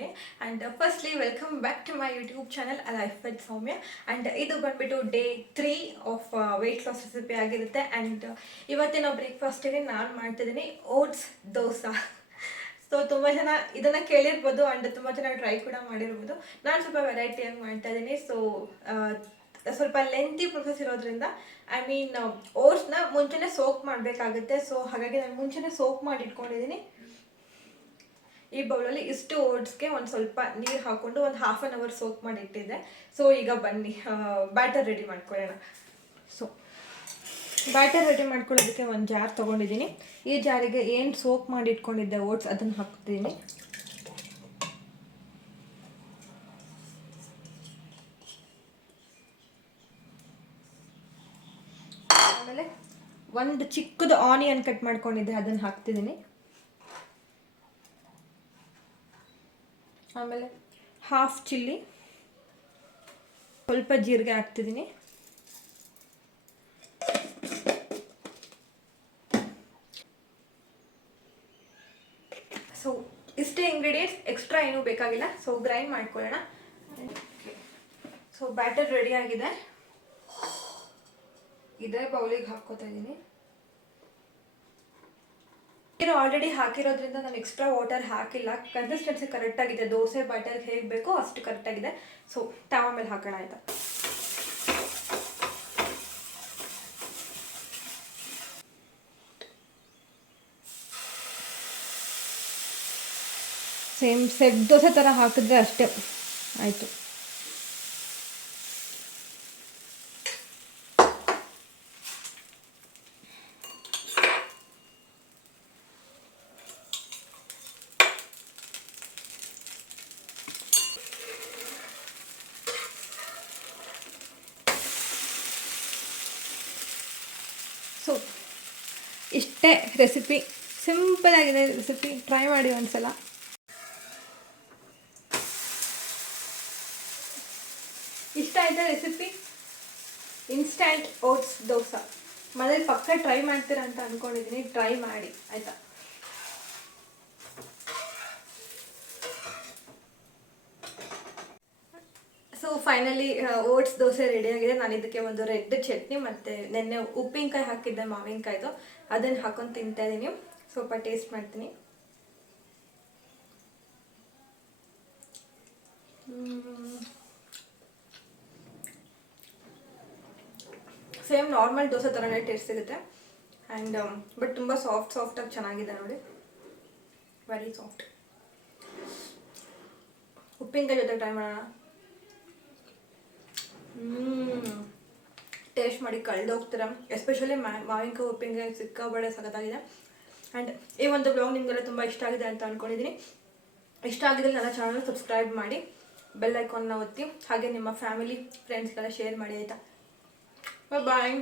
Day. And firstly welcome back to my YouTube channel life with Soumya. And ಇದು ಬಂದ್ಬಿಟ್ಟು day 3 of weight loss recipe ಆಗಿರುತ್ತೆ. And ಇವತ್ತಿನ ಬ್ರೇಕ್ಫಾಸ್ಟಿಗೆ ನಾನು ಮಾಡ್ತಿದ್ದೀನಿ ಓಟ್ಸ್ ದೋಸೆ. ಸೊ ತುಂಬ ಜನ ಇದನ್ನು ಕೇಳಿರ್ಬೋದು ಆ್ಯಂಡ್ ತುಂಬ ಜನ ಟ್ರೈ ಕೂಡ ಮಾಡಿರ್ಬೋದು. ನಾನು ಸ್ವಲ್ಪ ವೆರೈಟಿಯಾಗಿ ಮಾಡ್ತಾ ಇದ್ದೀನಿ. ಸೊ ಸ್ವಲ್ಪ ಲೆಂತಿ ಪ್ರೊಸೆಸ್ ಇರೋದ್ರಿಂದ ಓಟ್ಸ್ನ ಮುಂಚೆನೇ ಸೋಕ್ ಮಾಡಬೇಕಾಗುತ್ತೆ. ಸೊ ಹಾಗಾಗಿ ನಾನು ಮುಂಚೆನೇ ಸೋಕ್ ಮಾಡಿ ಇಟ್ಕೊಂಡಿದ್ದೀನಿ. ಈ ಬೌಲಲ್ಲಿ ಇಷ್ಟು ಓಟ್ಸ್ಗೆ ಒಂದು ಸ್ವಲ್ಪ ನೀರು ಹಾಕ್ಕೊಂಡು ಒಂದು ಹಾಫ್ ಆನ್ ಅವರ್ ಸೋಕ್ ಮಾಡಿ ಇಟ್ಟಿದ್ದೆ. ಸೊ ಈಗ ಬನ್ನಿ ಬ್ಯಾಟರ್ ರೆಡಿ ಮಾಡ್ಕೊಳ್ಳೋಣ. ಸೊ ಬ್ಯಾಟರ್ ರೆಡಿ ಮಾಡ್ಕೊಳ್ಳೋದಕ್ಕೆ ಒಂದು ಜಾರ್ ತೊಗೊಂಡಿದ್ದೀನಿ. ಈ ಜಾರಿಗೆ ಏನು ಸೋಕ್ ಮಾಡಿ ಇಟ್ಕೊಂಡಿದ್ದೆ ಓಟ್ಸ್ ಅದನ್ನು ಹಾಕ್ತಿದ್ದೀನಿ. ಆಮೇಲೆ ಒಂದು ಚಿಕ್ಕದು ಆನಿಯನ್ ಕಟ್ ಮಾಡ್ಕೊಂಡಿದ್ದೆ ಅದನ್ನು ಹಾಕ್ತಿದ್ದೀನಿ. ಆಮೇಲೆ ಹಾಫ್ ಚಿಲ್ಲಿ, ಸ್ವಲ್ಪ ಜೀರಿಗೆ ಹಾಕ್ತಿದ್ದೀನಿ. ಸೊ ಇಷ್ಟೇ ಇಂಗ್ರೀಡಿಯೆಂಟ್ಸ್, ಎಕ್ಸ್ಟ್ರಾ ಏನೂ ಬೇಕಾಗಿಲ್ಲ. ಸೊ ಗ್ರೈಂಡ್ ಮಾಡ್ಕೊಳ್ಳೋಣ. ಸೊ ಬ್ಯಾಟರ್ ರೆಡಿ ಆಗಿದೆ. ಇದೇ ಬೌಲಿಗೆ ಹಾಕ್ಕೋತಾ ಇದ್ದೀನಿ. ನೀರು ಆಲ್ರೆಡಿ ಹಾಕಿರೋದ್ರಿಂದ ನಾನು ಎಕ್ಸ್ಟ್ರಾ ವಾಟರ್ ಹಾಕಿಲ್ಲ. ಕನ್ಸಿಸ್ಟೆನ್ಸಿ ಕರೆಕ್ಟಾಗಿದೆ. ದೋಸೆ ಬ್ಯಾಟರ್ ಹೇಗೆ ಬೇಕೋ ಅಷ್ಟು ಕರೆಕ್ಟಾಗಿದೆ. ಸೊ ತವ ಮೇಲೆ ಹಾಕೋಣ ಆಯಿತಾ. ಸೇಮ್ ಸೆಟ್ ದೋಸೆ ಥರ ಹಾಕಿದ್ರೆ ಅಷ್ಟೇ ಆಯಿತು. ಸೊ ಇಷ್ಟೇ ರೆಸಿಪಿ, ಸಿಂಪಲ್ ಆಗಿದೆ ರೆಸಿಪಿ. ಟ್ರೈ ಮಾಡಿ ಒಂದ್ಸಲ. ಇಷ್ಟ ಆಯ್ತಾ ರೆಸಿಪಿ? ಇನ್ಸ್ಟ್ಯಾಂಟ್ ಓಟ್ಸ್ ದೋಸೆ ಮನೇಲಿ ಪಕ್ಕ ಟ್ರೈ ಮಾಡ್ತೀರಾ ಅಂತ ಅಂದ್ಕೊಂಡಿದ್ದೀನಿ. ಟ್ರೈ ಮಾಡಿ ಆಯಿತಾ. ಸೊ ಫೈನಲಿ ಓಟ್ಸ್ ದೋಸೆ ರೆಡಿಯಾಗಿದೆ. ನಾನು ಇದಕ್ಕೆ ಒಂದು ರೆಡ್ ಚಟ್ನಿ ಮತ್ತು ನೆನ್ನೆ ಉಪ್ಪಿನಕಾಯಿ ಹಾಕಿದ್ದೆ, ಮಾವಿನಕಾಯ್ದು, ಅದನ್ನು ಹಾಕೊಂಡು ತಿಂತಾ ಇದ್ದೀನಿ. ಸ್ವಲ್ಪ ಟೇಸ್ಟ್ ಮಾಡ್ತೀನಿ. ಸೇಮ್ ನಾರ್ಮಲ್ ದೋಸೆ ಥರನೇ ಟೇಸ್ಟ್ ಸಿಗುತ್ತೆ. ಆ್ಯಂಡ್ ಬಟ್ ತುಂಬ ಸಾಫ್ಟಾಗಿ ಚೆನ್ನಾಗಿದೆ ನೋಡಿ, ವೆರಿ ಸಾಫ್ಟ್. ಉಪ್ಪಿನಕಾಯಿ ಜೊತೆ ಟ್ರೈ ಮಾಡೋಣ. ಟೇಸ್ಟ್ ಮಾಡಿ ಕಳೆದೋಗ್ತೀರ. ಎಸ್ಪೆಷಲಿ ಮಾವಿನಕಾಯಿ ಉಪ್ಪಿನಕಾಯಿ ಸಿಕ್ಕಾಬಳೆ ಸಖತ್ತಾಗಿದೆ. ಆ್ಯಂಡ್ ಈ ಒಂದು ಬ್ಲಾಗ್ ನಿಮಗೆಲ್ಲ ತುಂಬ ಇಷ್ಟ ಆಗಿದೆ ಅಂತ ಅಂದ್ಕೊಂಡಿದ್ದೀನಿ. ಇಷ್ಟ ಆಗಿದ್ರೆ ನನ್ನ ಚಾನಲ್ ಸಬ್ಸ್ಕ್ರೈಬ್ ಮಾಡಿ, ಬೆಲ್ ಐಕಾನ್ನ ಒತ್ತಿ, ಹಾಗೆ ನಿಮ್ಮ ಫ್ಯಾಮಿಲಿ ಫ್ರೆಂಡ್ಸ್ಗೆಲ್ಲ ಶೇರ್ ಮಾಡಿ ಆಯಿತಾ. ಬಾಯ್.